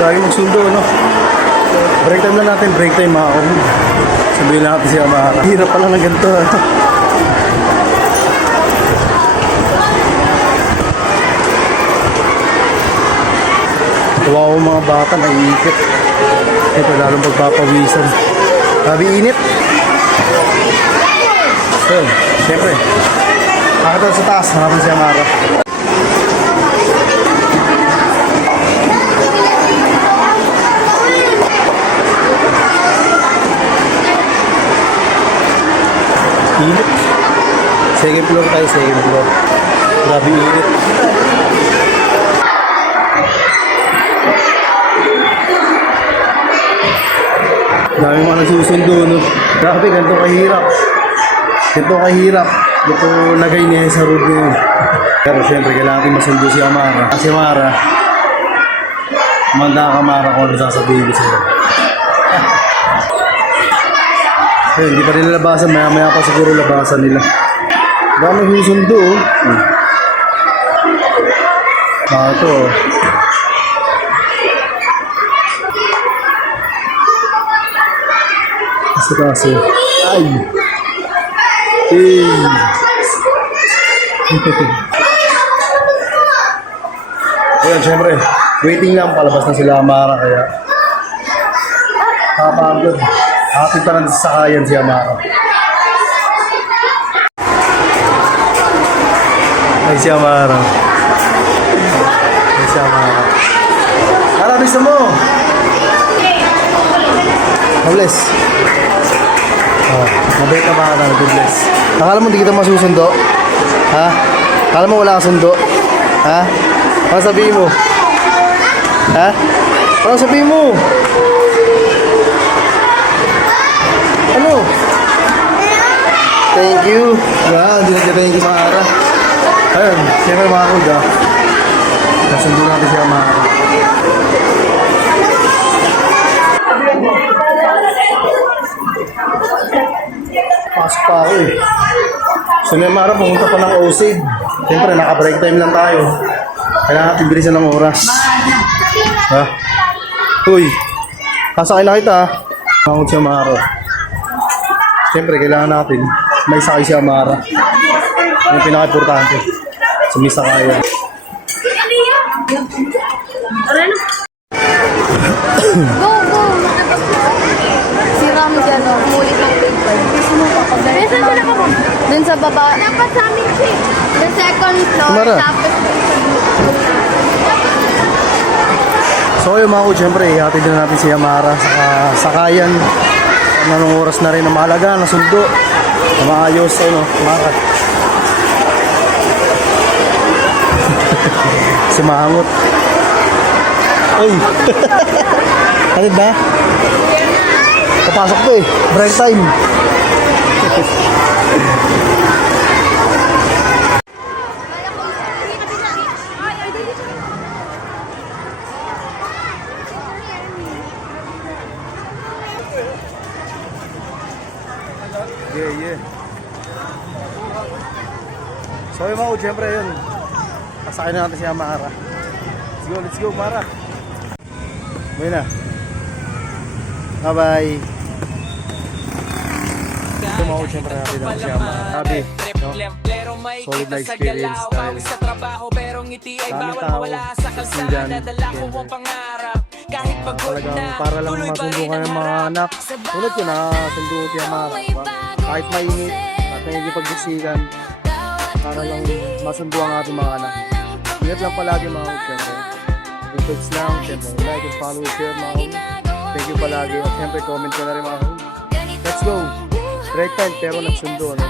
Lagi magsundo, no? Break time lang natin, break time mga kahon. Sabihin natin siya mga hirap pala ng ganito. Wow, mga bata naiikot. Ito lalong pagpapawisan. Sabi init. So, siyempre nakakita sa taas, nakakita siya Mara. Init. Second floor tayo, second floor. Grabe init. Dami mga nagsusundo, no? Grabe, ganito kahirap. Ganito kahirap. Ito lagay niya sa road niya. Pero syempre, kailangan natin masundo si Amara. Kasi Amara, manda ka Amara kung ano sasabihin ko sa'yo. Eh, hindi pa rin labasan. Maya-maya pa siguro labasan nila. Dami susundo, oh. Ito, oh. Kasi ay ayun, syempre waiting lang, palabas na sila Amara, kaya kapagod hatid pa ng sakayan si Amara. Ay si Amara, ay si Amara. Harapis na mo Mabless. Mabait na baka na, good bless. Akala mo hindi kita masusundo? Ha? Akala mo wala ka sundo? Ha? Ano sabihin mo? Ha? Ano sabihin mo? Ano? Thank you. Yan, hindi na thank you mga ara. Ayun, siyempre mga kuda. Nasundo natin siya mga ara. Pasok pa ako eh. So may Mara, pumunta pa ng OSID. Siyempre, naka-break time lang tayo. Kailangan natin bilisan ng oras. Ha? Uy, kasakay na kita ha. Mangod si Amara. Siyempre, kailangan natin may sakay si Amara. Yung pinaka-importante. Sumisa kaya. Go, go! Sira mo dyan, o. Umulit ng paper. Gusto mo pa pag ganito na. Dun sa baba. Dapat sa amin siya. The second floor. Mara. Tapos dun sa So yung mga ko, siyempre, ihatid na natin si Amara sa sakayan. Anong oras na rin na mahalaga, na sundo. Na maayos, ano, makat. Sumangot. Ay! Hatid ba? Papasok to eh. Break time. Yeah. So yung mga siyempre yun. Kasakay na natin si Amara. Let's go Mara. Buhay na. Bye-bye. Ito mga siyempre natin lang si Amara. Sabi, no? Solid na experience dahil dami tao sa sidan. Talagang para lang masundo ka ng mga anak. Tulad ko na sundo si Amara. Kahit mainit at nagigipagdisigan, para lang masundo ang ating mga anak. Ingat lang palagi mga siyempre. Good lang, siyempre. Like and follow, share mga home. Thank you palagi. At siyempre comment ko na rin mga home. Let's go! Break time pero nagsundo, no?